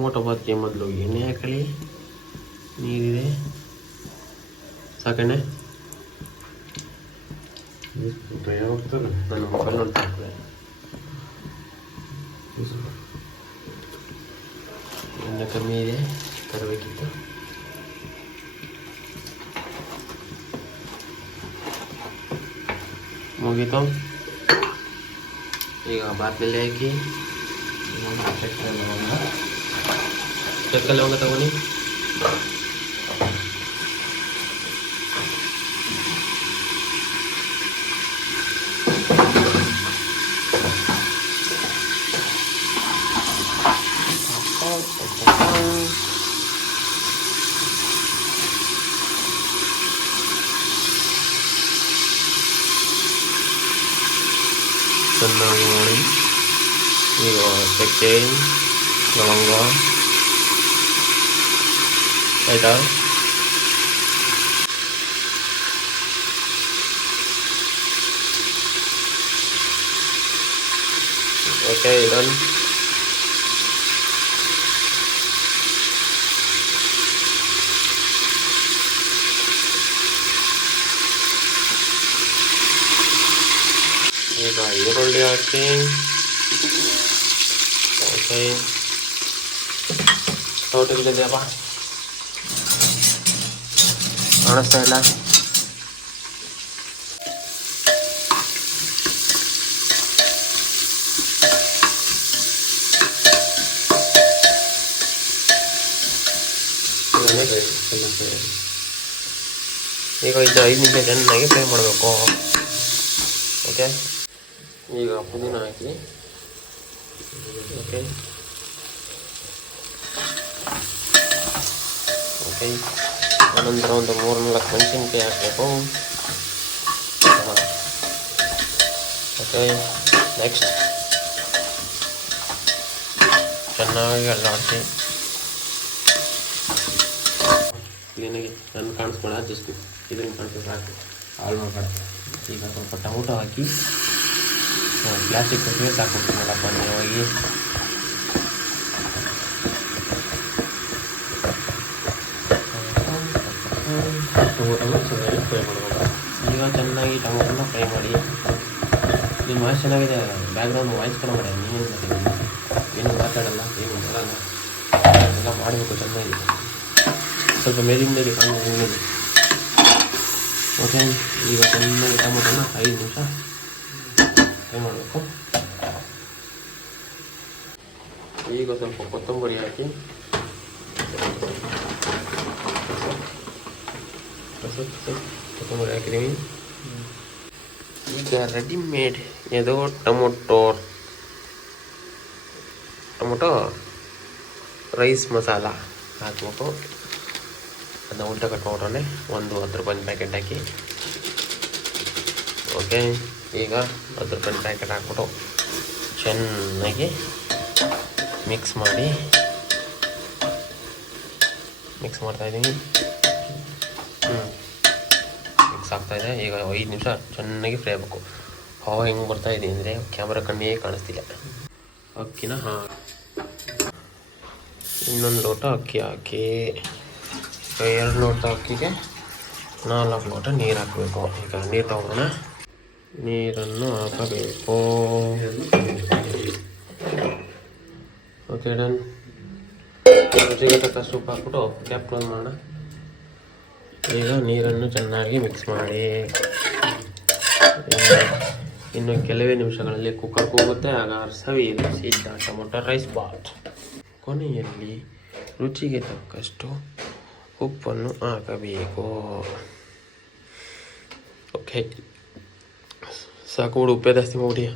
Tomato ಬಾತ್ಗೆ ಮೊದಲು ಎಣ್ಣೆ ಹಾಕೊಳ್ಳಿ. ನೀರಿದೆ ಸಾಕಣ್ಣೆ. ನಾನು ಮೊಬೈಲ್ ನೋಡ್ತಾ ಇರ್ತದೆ. ಎಣ್ಣೆ ಕಮ್ಮಿ ಇದೆ, ತರಬೇಕಿತ್ತು. ಮುಗೀತು. ಈಗ ಬಾತ್ಲಲ್ಲಿ ಹಾಕಿ ಚಕ್ಕೆ ಲವಂಗ ತಗೊಳ್ಳಿ. ಚೆನ್ನಾಗಿ ಮಾಡಿ. ಈಗ ಚಕ್ಕೆ ಲವಂಗ ಆಯ್ತಾ. Okay, done. ಈಗ ಈರುಳ್ಳಿ ಹಾಕಿ. ಓಕೆ, ಟೊಮೆಟೊ ಕಾಣಿಸ್ತಾ ಇಲ್ಲ. ಈಗ ಇದು 5 ನಿಮಿಷ ಚೆನ್ನಾಗಿ ಫ್ರೈ ಮಾಡಬೇಕು. ಓಕೆ, ಈಗ ಪುದೀನ ಹಾಕಿ. ಓಕೆ ಓಕೆ, ಆನಂತರ ಒಂದು 3-4 ಮೆಣಸಿನ್ಕಾಯಿ ಹಾಕಬೇಕು. ಓಕೆ, ನೆಕ್ಸ್ಟ್ ಚೆನ್ನಾಗಿ ಅಲ್ಲಾಡಿಸಿ. ಕ್ಲೀನಾಗಿ ನನ್ನ ಕಾಣಿಸ್ಬೇಡ, ಜಸ್ಟ್ ಇದನ್ನು ಕಾಣಿಸ್ತಾ ಸಾಕು. ಹಾಳು ಮಾಡಬೇಡ. ಈಗ ಸ್ವಲ್ಪ ಟೊಮೊಟೊ ಹಾಕಿ ಪ್ಲಾಸ್ಟಿಕ್ ಕೊಟ್ಟಿಗೆ ಸಾಕ್ಬಿಡ್ತೀನಲ್ಲಪ್ಪ ನೀವಾಗಿ. ಟೊಮೊಟೊನ ಚೆನ್ನಾಗಿ ಫ್ರೈ ಮಾಡಬೇಕು. ಈಗ ಚೆನ್ನಾಗಿ ಟೊಮೊಟೊನ ಫ್ರೈ ಮಾಡಿ. ನಿಮ್ಮ ವಾಯ್ಸ್ ಚೆನ್ನಾಗಿದೆ, ಬ್ಯಾಕ್ಗ್ರೌಂಡ್ ವಾಯ್ಸ್ ಕೂಡ ಮಾಡಿ. ನೀವೇನು ಮಾಡ್ತೀವಿ, ಏನು ಮಾತಾಡಲ್ಲ, ಏನು ಮಾಡಲ್ಲ, ಎಲ್ಲ ಮಾಡಬೇಕು ಚೆನ್ನಾಗಿ. ಸ್ವಲ್ಪ ಮೇಲಿಂದ ಕಾಣಿ. ಓಕೆ, ಈಗ ಚೆನ್ನಾಗಿ ಟೊಮೊಟೊನ 5 ನಿಮಿಷ ಫ್ರೈ ಮಾಡಬೇಕು. ಈಗ ಸ್ವಲ್ಪ ಕೊತ್ತಂಬರಿ ಹಾಕಿ. ಕೊತ್ತಂಬರಿ ಹಾಕಿದ್ದೀವಿ. ಈಗ ರೆಡಿಮೇಡ್ ಇದು ಟೊಮೊಟೊ ರೈಸ್ ಮಸಾಲ ಹಾಕ್ಬೇಕು. ಅದನ್ನ ಉಲ್ಟ ಕಟ್ ಟೊಮೊಟೊನೇ ಒಂದು 10 ರೂಪಾಯಿ ಪ್ಯಾಕೆಟ್ ಹಾಕಿ. ಓಕೆ, ಈಗ 10 ರೂಪಾಯಿ ಪ್ಯಾಕೆಟ್ ಹಾಕ್ಬಿಟ್ಟು ಚೆನ್ನಾಗಿ ಮಿಕ್ಸ್ ಮಾಡ್ತಾಯಿದ್ದೀನಿ. ಮಿಕ್ಸ್ ಆಗ್ತಾಯಿದೆ. ಈಗ 5 ನಿಮಿಷ ಚೆನ್ನಾಗಿ ಫ್ರೈ ಆಗಬೇಕು. ಹವಾ ಹೆಂಗೆ ಬರ್ತಾಯಿದೆ ಅಂದರೆ ಕ್ಯಾಮ್ರಾ ಕಣ್ಣಿಗೆ ಕಾಣಿಸ್ತಿಲ್ಲ. ಅಕ್ಕಿನ ಇನ್ನೊಂದು ಲೋಟ ಅಕ್ಕಿ ಹಾಕಿ. 2 ಲೋಟ ಅಕ್ಕಿಗೆ 4 ಲೋಟ ನೀರು ಹಾಕಬೇಕು. ಈಗ ನೀರು ತಗೊಳ್ಳೋಣ. ನೀರನ್ನು ಹಾಕಬೇಕು. Okay, done. ರುಚಿಗೆ ತಕ್ಕಷ್ಟು ಉಪ್ಪು ಹಾಕ್ಬಿಟ್ಟು ಕ್ಯಾಪ್ ಕ್ಲೋಸ್ ಮಾಡೋಣ. ಈಗ ನೀರನ್ನು ಚೆನ್ನಾಗಿ ಮಿಕ್ಸ್ ಮಾಡಿ. ಇನ್ನು ಕೆಲವೇ ನಿಮಿಷಗಳಲ್ಲಿ ಕುಕ್ಕರ್ ಕೂಗುತ್ತೆ. ಆಗ ಸವಿಯಲು ಸಿದ್ಧ ಟೊಮೊಟೊ ರೈಸ್ ಬಾತ್. ಕೊನೆಯಲ್ಲಿ ರುಚಿಗೆ ತಕ್ಕಷ್ಟು ಉಪ್ಪನ್ನು ಹಾಕಬೇಕು. ಓಕೆ, ಸಾಕು ಬಿಡು, ಉಪ್ಪೇ ಜಾಸ್ತಿ ಮಾಡಿಬಿಡಿ.